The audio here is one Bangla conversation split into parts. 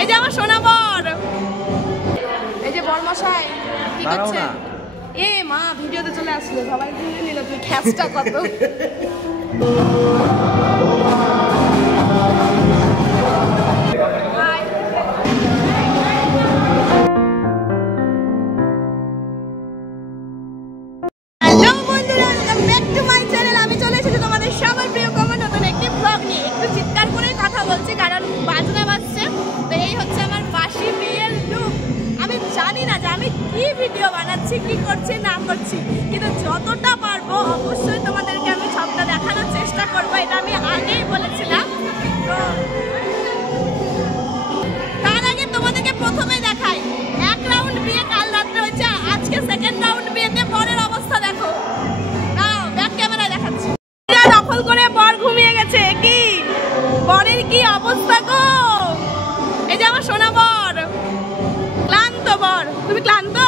এই যে আমার সোনা বর, এই যে বরমশাই কি করছে? এ মা ভিডিওতে চলে আসলো, সবাই ঘুরে নিল, তুই খ্যাসটা কত। ভিডিও বানাচ্ছি কি করছি না করছি, কিন্তু যতটা পারবো অবশ্যই তোমাদেরকে আমি সবটা দেখানোর চেষ্টা করবো, এটা আমি আগেই বলেছিলাম। তো তার আগে তোমাদেরকে প্রথমে দেখাই, এক রাউন্ড বিয়ে কাল রাত্রে হয়েছে, আজকে সেকেন্ড রাউন্ড বিয়েতে বরের অবস্থা দেখো। নাও ব্যাক ক্যামেরায় দেখাচ্ছি। দখল করে বর ঘুমিয়ে গেছে, কি বরের কি অবস্থা গো। এই যে আমার সোনা বর, ক্লান্ত বর, তুমি ক্লান্ত?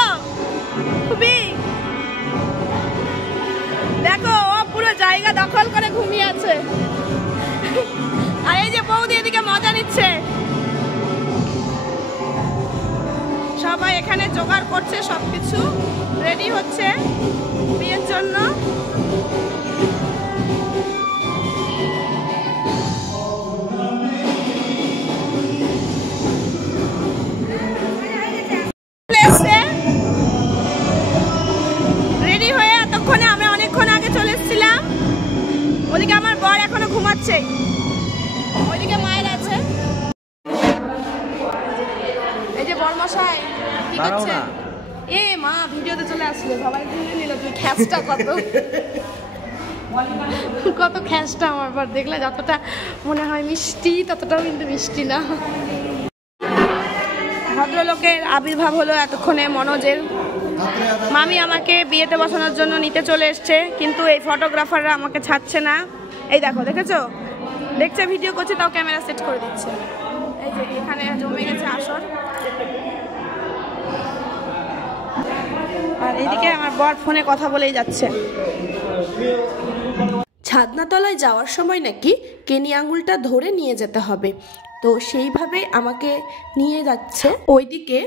দেখো ও পুরো জায়গা দখল করে ঘুমিয়ে আছে, আর এই যে বৌদি এদিকে মজা নিচ্ছে। সবাই এখানে জোগাড় করছে, সবকিছু রেডি হচ্ছে বিয়ের জন্য। ওদিকে আমার বর এখনো ঘুমাচ্ছে, ওইদিকে মায়ের আছে। এই যে বরমশাই কি করছে? এ মা ভিডিওতে চলে আসলো, সবাই ঘুরে নিল, তুই খ্যাসটা কত। কত খ্যাসটা আমার বর, দেখলে যতটা মনে হয় মিষ্টি ততটাও কিন্তু মিষ্টি না। ভদ্রলোকের আবির্ভাব হলো এতক্ষণে মনোজের। মামি আমাকে বিয়েতে বসানোর জন্য নিতে চলে এসছে, কিন্তু এই ফটোগ্রাফাররা আমাকে ছাড়ছে না। এই দেখো, দেখেছো? দেখছে ভিডিও করছে, তাও ক্যামেরা সেট করে দিচ্ছে। এই যে এখানে জমে গেছে আসর, আর এদিকে আমার বর ফোনে কথা বলেই যাচ্ছে। ছাদনাতলায় যাওয়ার সময় নাকি কেনি আঙুলটা ধরে নিয়ে যেতে হবে, তো সেইভাবে আমাকে নিয়ে যাচ্ছে। ওইদিকে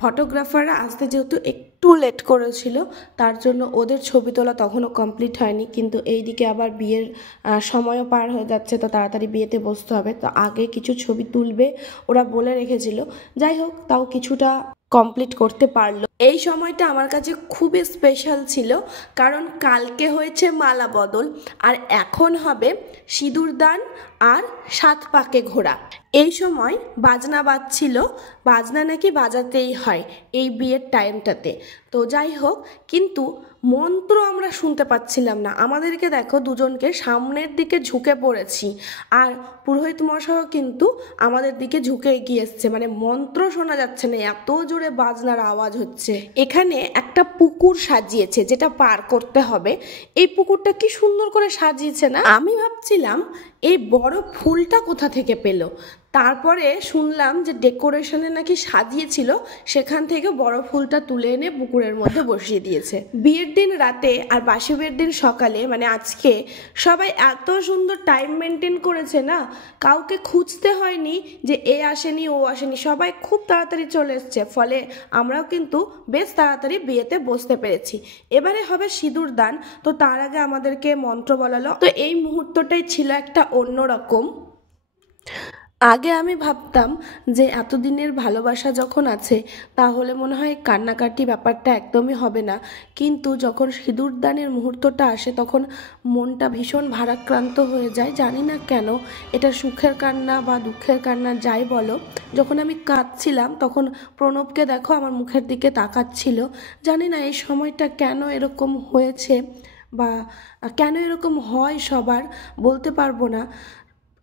ফটোগ্রাফাররা আসতে যেহেতু একটু লেট করেছিল, তার জন্য ওদের ছবি তোলা তখনও কমপ্লিট হয়নি, কিন্তু এইদিকে আবার বিয়ের সময়ও পার হয়ে যাচ্ছে, তো তাড়াতাড়ি বিয়েতে বসতে হবে, তো আগে কিছু ছবি তুলবে ওরা বলে রেখেছিল। যাই হোক, তাও কিছুটা কমপ্লিট করতে পারলো। এই সময়টা আমার কাছে খুবই স্পেশাল ছিল, কারণ কালকে হয়েছে মালা বদল, আর এখন হবে সিঁদুরদান আর 7 পাকে ঘোরা। এই সময় বাজনা বাজছিল, বাজনা নাকি বাজাতেই হয় এই বিয়ের টাইমটাতে। তো যাই হোক, কিন্তু মন্ত্র আমরা শুনতে পাচ্ছিলাম না। আমাদেরকে দেখো দুজনকে সামনের দিকে ঝুঁকে পড়েছি, আর পুরোহিত মশাইও কিন্তু আমাদের দিকে ঝুঁকে এগিয়ে এসছে, মানে মন্ত্র শোনা যাচ্ছে না, এত জোরে বাজনার আওয়াজ হচ্ছে। এখানে একটা পুকুর সাজিয়েছে, যেটা পার করতে হবে। এই পুকুরটা কি সুন্দর করে সাজিয়েছে না? আমি ভাবছিলাম এই বড় ফুলটা কোথা থেকে পেলো, তারপরে শুনলাম যে ডেকোরেশনে নাকি সাজিয়েছিল, সেখান থেকে বড় ফুলটা তুলে এনে পুকুরের মধ্যে বসিয়ে দিয়েছে। বিয়ের দিন রাতে আর বাসি বিয়ের দিন সকালে, মানে আজকে সবাই এত সুন্দর টাইম মেনটেন করেছে না, কাউকে খুঁজতে হয়নি যে এ আসেনি ও আসেনি, সবাই খুব তাড়াতাড়ি চলে এসছে, ফলে আমরাও কিন্তু বেশ তাড়াতাড়ি বিয়েতে বসতে পেরেছি। এবারে হবে সিঁদুর দান, তো তার আগে আমাদেরকে মন্ত্র বলালো। তো এই মুহূর্তটাই ছিল একটা অন্যরকম। আগে আমি ভাবতাম যে এতদিনের ভালোবাসা যখন আছে তাহলে মনে হয় কান্নাকাটি ব্যাপারটা একদমই হবে না, কিন্তু যখন সিঁদুরদানের মুহূর্তটা আসে তখন মনটা ভীষণ ভারাক্রান্ত হয়ে যায়। জানি না কেন, এটা সুখের কান্না বা দুঃখের কান্না যাই বলো। যখন আমি কাঁদছিলাম তখন প্রণবকে দেখো আমার মুখের দিকে তাকাচ্ছিল। জানি না এই সময়টা কেন এরকম হয়েছে বা কেন এরকম হয় সবার, বলতে পারবো না।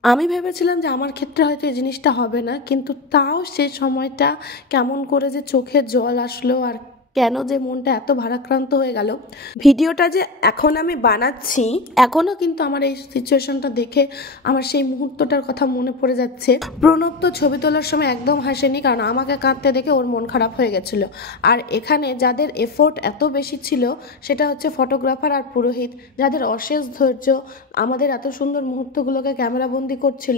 আমি ভেবেছিলাম যে আমার ক্ষেত্রে হয়তো এই জিনিসটা হবে না, কিন্তু তাও সে সময়টা কেমন করে যে চোখে জল আসলো আর কেন যে মনটা এত ভারাক্রান্ত হয়ে গেল। ভিডিওটা যে এখন আমি বানাচ্ছি এখনও কিন্তু আমার এই সিচুয়েশনটা দেখে আমার সেই মুহূর্তটার কথা মনে পড়ে যাচ্ছে। প্রণব তো ছবি তোলার সময় একদম হাসেনি, কারণ আমাকে কাঁদতে দেখে ওর মন খারাপ হয়ে গেছিলো। আর এখানে যাদের এফোর্ট এত বেশি ছিল সেটা হচ্ছে ফটোগ্রাফার আর পুরোহিত, যাদের অশেষ ধৈর্য আমাদের এত সুন্দর মুহূর্তগুলোকে ক্যামেরাবন্দি করছিল।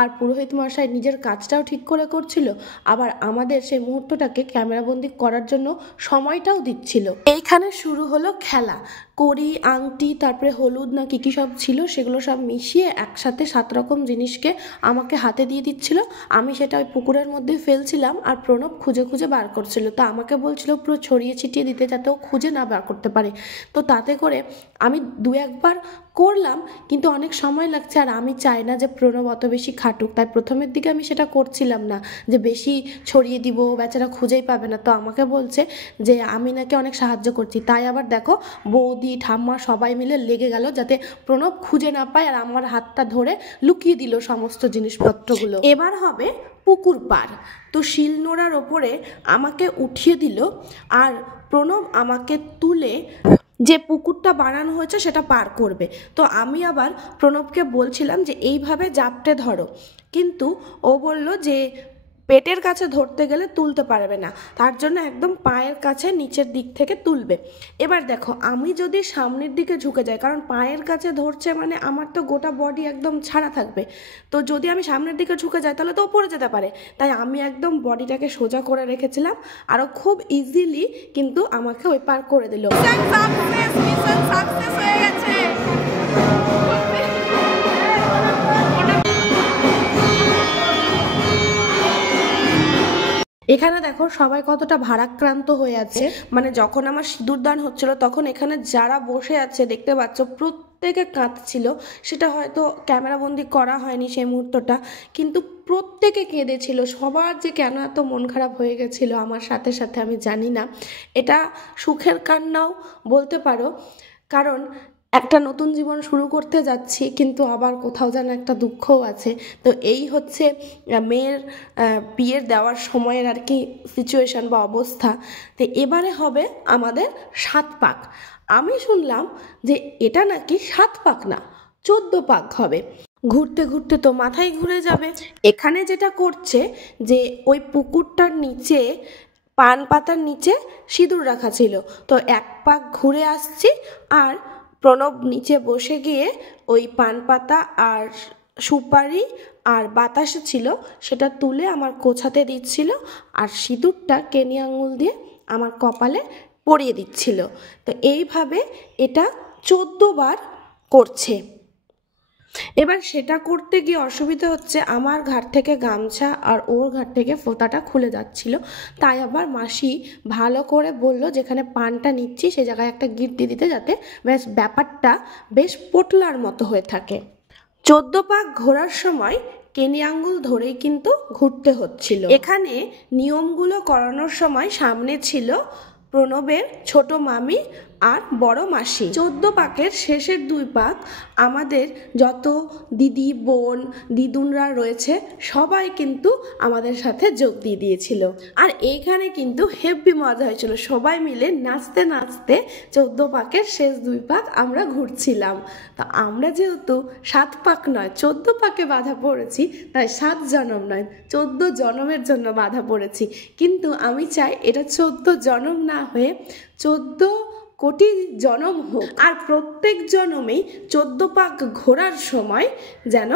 আর পুরোহিত মশাই নিজের কাজটাও ঠিক করে করছিল, আবার আমাদের সেই মুহূর্তটাকে ক্যামেরাবন্দি করার জন্য সময়টাও দিচ্ছিল। এইখানে শুরু হলো খেলা। কড়ি, আংটি, তারপরে হলুদ না কি সব ছিল সেগুলো সব মিশিয়ে একসাথে 7 রকম জিনিসকে আমাকে হাতে দিয়ে দিচ্ছিল। আমি সেটা ওই পুকুরের মধ্যে ফেলছিলাম আর প্রণব খুঁজে খুঁজে বার করছিল। তো আমাকে বলছিল পুরো ছড়িয়ে ছিটিয়ে দিতে যাতে ও খুঁজে না বার করতে পারে। তো তাতে করে আমি 2-1 বার করলাম, কিন্তু অনেক সময় লাগছে আর আমি চাই না যে প্রণব অত বেশি খাটুক। তাই প্রথমের দিকে আমি সেটা করছিলাম না যে বেশি ছড়িয়ে দিব, বেচারা খুঁজেই পাবে না। তো আমাকে বলছে যে আমি নাকি অনেক সাহায্য করছি। তাই আবার দেখো বৌদি, ঠাম্মা সবাই মিলে লেগে গেল যাতে প্রণব খুঁজে না পায়, আর আমার হাতটা ধরে লুকিয়ে দিল সমস্ত জিনিসপত্রগুলো। এবার হবে পুকুর পার। তো শিলনোড়ার ওপরে আমাকে উঠিয়ে দিল আর প্রণব আমাকে তুলে যে পুকুরটা বানানো হয়েছে সেটা পার করবে। তো আমি আবার প্রণবকে বলছিলাম যে এইভাবে জাপটে ধরো, কিন্তু ও বলল যে পেটের কাছে ধরতে গেলে তুলতে পারবে না, তার জন্য একদম পায়ের কাছে নিচের দিক থেকে তুলবে। এবার দেখো আমি যদি সামনের দিকে ঝুঁকে যাই, কারণ পায়ের কাছে ধরছে মানে আমার তো গোটা বডি একদম ছাড়া থাকবে, তো যদি আমি সামনের দিকে ঝুঁকে যাই তাহলে তো পড়ে যেতে পারে। তাই আমি একদম বডিটাকে সোজা করে রেখেছিলাম, আরও খুব ইজিলি কিন্তু আমাকে ওই পার করে দিল। এখানে দেখো সবাই কতটা ভারাক্রান্ত হয়ে আছে। মানে যখন আমার সিঁদুরদান হচ্ছিল তখন এখানে যারা বসে আছে দেখতে পাচ্ছ প্রত্যেকে কাঁদছিল। সেটা হয়তো ক্যামেরাবন্দি করা হয়নি সেই মুহূর্তটা, কিন্তু প্রত্যেকে কেঁদেছিল। সবার যে কেন এত মন খারাপ হয়ে গেছিল আমার সাথে সাথে আমি জানি না। এটা সুখের কান্নাও বলতে পারো, কারণ একটা নতুন জীবন শুরু করতে যাচ্ছি, কিন্তু আবার কোথাও যেন একটা দুঃখও আছে। তো এই হচ্ছে মেয়ের বিয়ের দেওয়ার সময়ের আর কি সিচুয়েশান বা অবস্থা। তো এবারে হবে আমাদের 7 পাক। আমি শুনলাম যে এটা নাকি 7 পাক না 14 পাক হবে। ঘুরতে ঘুরতে তো মাথায় ঘুরে যাবে। এখানে যেটা করছে যে ওই পুকুরটার নিচে পান পাতার নিচে সিঁদুর রাখা ছিল, তো 1 পাক ঘুরে আসছি আর প্রণব নিচে বসে গিয়ে ওই পান পাতা আর সুপারি আর বাতাসে ছিল সেটা তুলে আমার কোছাতে দিচ্ছিল, আর সিঁদুরটা কেনি আঙুল দিয়ে আমার কপালে পরিয়ে দিচ্ছিল। তো এইভাবে এটা 14 বার করছে। এবার সেটা করতে গিয়ে অসুবিধা হচ্ছে, আমার ঘাট থেকে গামছা আর ওর ঘাট থেকে ফোঁতাটা খুলে যাচ্ছিল। তাই আবার মাসি ভালো করে বলল যেখানে পানটা নিচ্ছি সে জায়গায় একটা গিট দিয়ে দিতে, যাতে বেশ ব্যাপারটা বেশ পোটলার মতো হয়ে থাকে। 14 পাক ঘোরার সময় কেনি আঙ্গুল ধরেই কিন্তু ঘুরতে হচ্ছিল। এখানে নিয়মগুলো করানোর সময় সামনে ছিল প্রণবের ছোট মামি আর বড় মাসি। 14 পাকের শেষের 2 পাক আমাদের যত দিদি, বোন, দিদুনরা রয়েছে সবাই কিন্তু আমাদের সাথে যোগ দিয়ে দিয়েছিল। আর এইখানে কিন্তু হেভি মজা হয়েছিল, সবাই মিলে নাচতে নাচতে 14 পাকের শেষ 2 পাক আমরা ঘুরছিলাম। তো আমরা যেহেতু 7 পাক নয় 14 পাকে বাধা পড়েছি, তাই 7 জনম নয় 14 জনমের জন্য বাধা পড়েছি। কিন্তু আমি চাই এটা 14 জনম না হয়ে 14 কোটি জনম হোক, আর প্রত্যেক জনমেই 14 পাক ঘোরার সময় যেন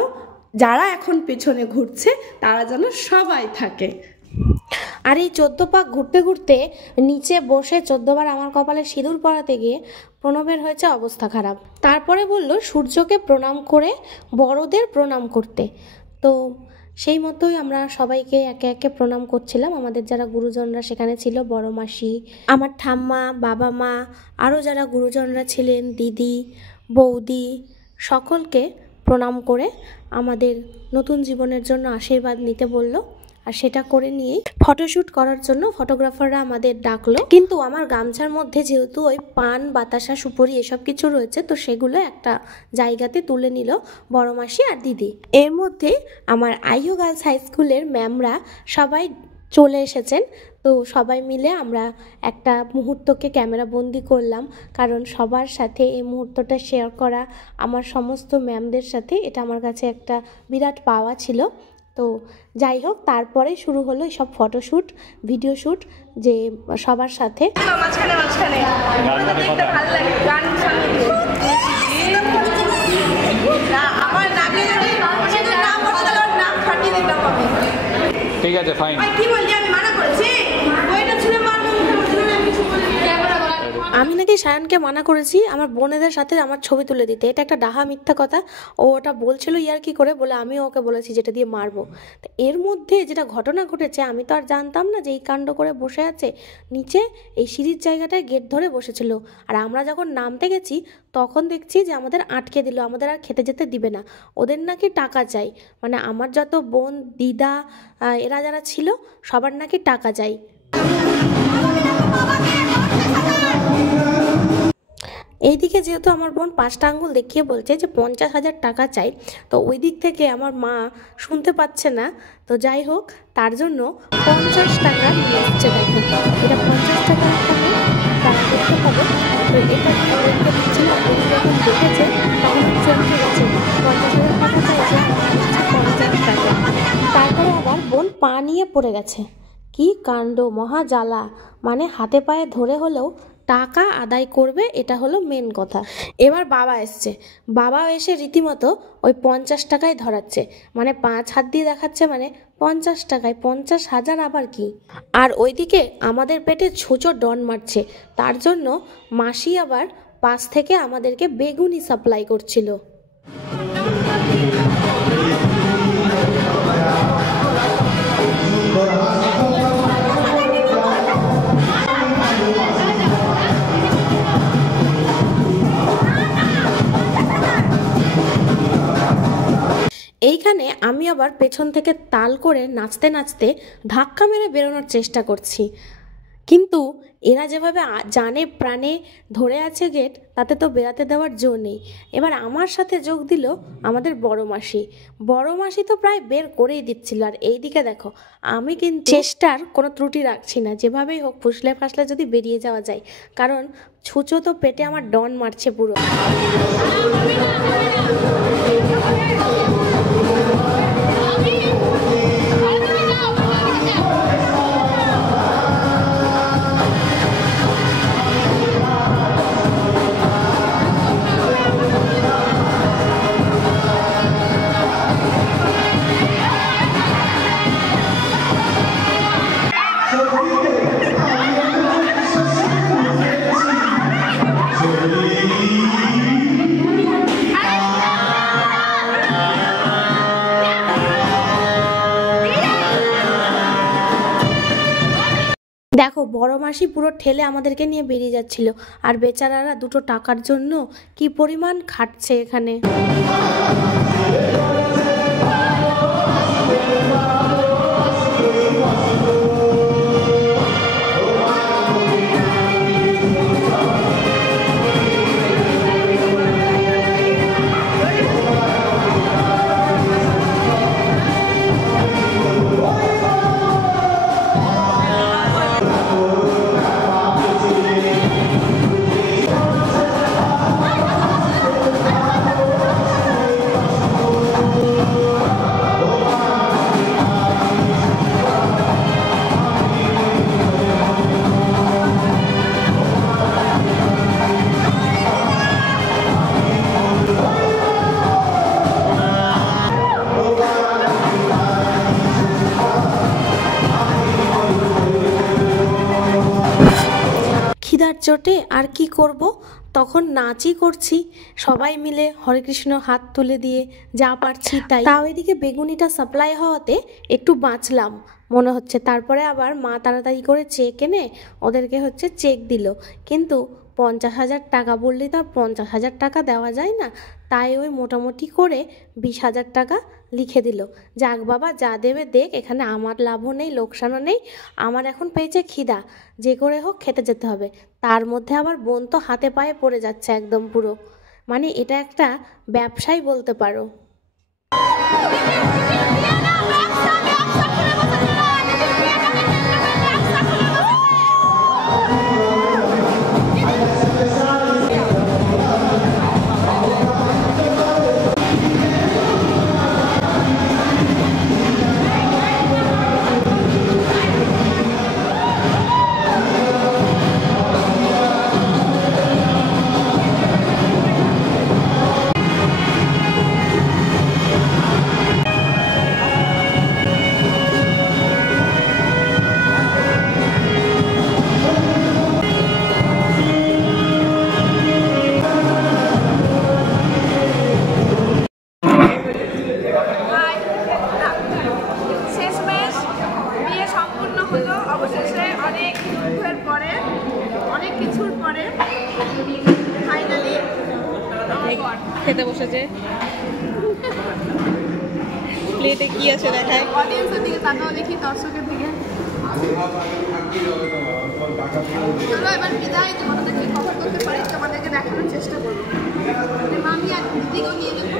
যারা এখন পেছনে ঘুরছে তারা যেন সবাই থাকে। আর এই 14 পাক ঘুরতে ঘুরতে নিচে বসে 14 বার আমার কপালে সিঁদুর পরাতে গিয়ে প্রণবের হয়েছে অবস্থা খারাপ। তারপরে বলল সূর্যকে প্রণাম করে বড়দের প্রণাম করতে। তো সেই মতোই আমরা সবাইকে একে একে প্রণাম করছিলাম। আমাদের যারা গুরুজনরা সেখানে ছিল, বড় মাসি, আমার ঠাম্মা, বাবা মা, আরও যারা গুরুজনরা ছিলেন, দিদি, বৌদি, সকলকে প্রণাম করে আমাদের নতুন জীবনের জন্য আশীর্বাদ নিতে বলল। আর সেটা করে নিয়েই ফটোশ্যুট করার জন্য ফটোগ্রাফাররা আমাদের ডাকলো। কিন্তু আমার গামছার মধ্যে যেহেতু ওই পান, বাতাসা, সুপুরি এসব কিছু রয়েছে, তো সেগুলো একটা জায়গাতে তুলে নিল বড় মাসি আর দিদি। এর মধ্যে আমার আইহো গার্লস হাই স্কুলের ম্যামরা সবাই চলে এসেছেন। তো সবাই মিলে আমরা একটা মুহূর্তকে ক্যামেরা বন্দি করলাম, কারণ সবার সাথে এই মুহূর্তটা শেয়ার করা, আমার সমস্ত ম্যামদের সাথে, এটা আমার কাছে একটা বিরাট পাওয়া ছিল। তো যাই হোক, তারপরে শুরু হলো সব ফটোশ্যুট, ভিডিও শ্যুট, যে সবার সাথে। ঠিক আছে, ফাইন। আমি নাকি সায়নকে মানা করেছি আমার বোনেদের সাথে আমার ছবি তুলে দিতে। এটা একটা ডাহা মিথ্যা কথা। ও ওটা বলছিল ইয়ার কি করে বলে, আমিও ওকে বলেছি যেটা দিয়ে মারবো। তো এর মধ্যে যেটা ঘটনা ঘটেছে, আমি তো আর জানতাম না যে এই কাণ্ড করে বসে আছে নিচে এই সিঁড়ির জায়গাটায় গেট ধরে বসেছিল। আর আমরা যখন নামতে গেছি তখন দেখছি যে আমাদের আটকে দিল, আমাদের আর খেতে যেতে দিবে না। ওদের নাকি টাকা চাই, মানে আমার যত বোন দিদা এরা যারা ছিল সবার নাকি টাকা চাই। এইদিকে যেহেতু আমার বোন 5টা আঙ্গুল দেখিয়ে বলছে যে 50,000 টাকা চাই, তো ওই দিক থেকে আমার মা শুনতে পাচ্ছে না। তো যাই হোক, তার জন্য 50 টাকা নিয়ে আসছে। দেখো, এটা 50 টাকা তারা দেখতে পাবো। তো এটা ওদেরকে দিচ্ছিল, যখন দেখেছে তখন চমকে গেছে। 50,000 টাকা চাইছে, 50 টাকা। তারপরে আবার বোন পা নিয়ে পড়ে গেছে। কি কাণ্ড, মহা জ্বালা। মানে হাতে পায়ে ধরে হলেও টাকা আদায় করবে, এটা হলো মেন কথা। এবার বাবা এসছে, বাবা এসে রীতিমতো ওই 50 টাকায় ধরাচ্ছে, মানে 5 হাত দিয়ে দেখাচ্ছে, মানে 50 টাকায় 50,000 আবার কি। আর ওইদিকে আমাদের পেটে ছুঁচো ডন মারছে, তার জন্য মাসি আবার পাশ থেকে আমাদেরকে বেগুনি সাপ্লাই করছিল। এইখানে আমি আবার পেছন থেকে তাল করে নাচতে নাচতে ধাক্কা মেরে বেরোনোর চেষ্টা করছি, কিন্তু এরা যেভাবে জানে প্রাণে ধরে আছে গেট, তাতে তো বেরাতে দেওয়ার জো নেই। এবার আমার সাথে যোগ দিল আমাদের বড় মাসি। বড় মাসি তো প্রায় বের করেই দিচ্ছিল। আর এইদিকে দেখো, আমি কিন্তু চেষ্টার কোনো ত্রুটি রাখছি না, যেভাবেই হোক ফুসলে ফাসলে যদি বেরিয়ে যাওয়া যায়, কারণ ছুঁচো তো পেটে আমার ডন মারছে পুরো। দেখো, বড় মাসি পুরো ঠেলে আমাদেরকে নিয়ে বেরিয়ে যাচ্ছিল, আর বেচারারা 2টো টাকার জন্য কি পরিমাণ খাটছে এখানে। খিদার চোটে আর কি করব, তখন নাচই করছি সবাই মিলে হরে কৃষ্ণ হাত তুলে দিয়ে, যা পারছি তাই। তাও এদিকে বেগুনিটা সাপ্লাই হওয়াতে একটু বাঁচলাম মনে হচ্ছে। তারপরে আবার মা তাড়াতাড়ি করে চেক এনে ওদেরকে হচ্ছে চেক দিল, কিন্তু 50,000 টাকা বললেই তো আর 50,000 টাকা দেওয়া যায় না, তাই ওই মোটামুটি করে 20,000 টাকা লিখে দিল। যাক বাবা, যা দেবে দেখ, এখানে আমার লাভও নেই লোকসানও নেই। আমার এখন পেয়েছে খিদা, যে করে হোক খেতে যেতে হবে। তার মধ্যে আবার বোন তো হাতে পায়ে পড়ে যাচ্ছে একদম পুরো, মানে এটা একটা ব্যবসাই বলতে পারো। পরে, অনেক কিছুর পরে ফাইনালি খেতে বসেছে। প্লেটে কি আছে দেখায়। অডিয়েন্সের দিকে তাকাও দেখি, দর্শকের দিকে। চলো এবার বিদায়, তোমাদেরকে কভার করতে পারি, তোমাদেরকে দেখানোর চেষ্টা করবো। মামি আর দিদিকেও নিয়ে নেবো।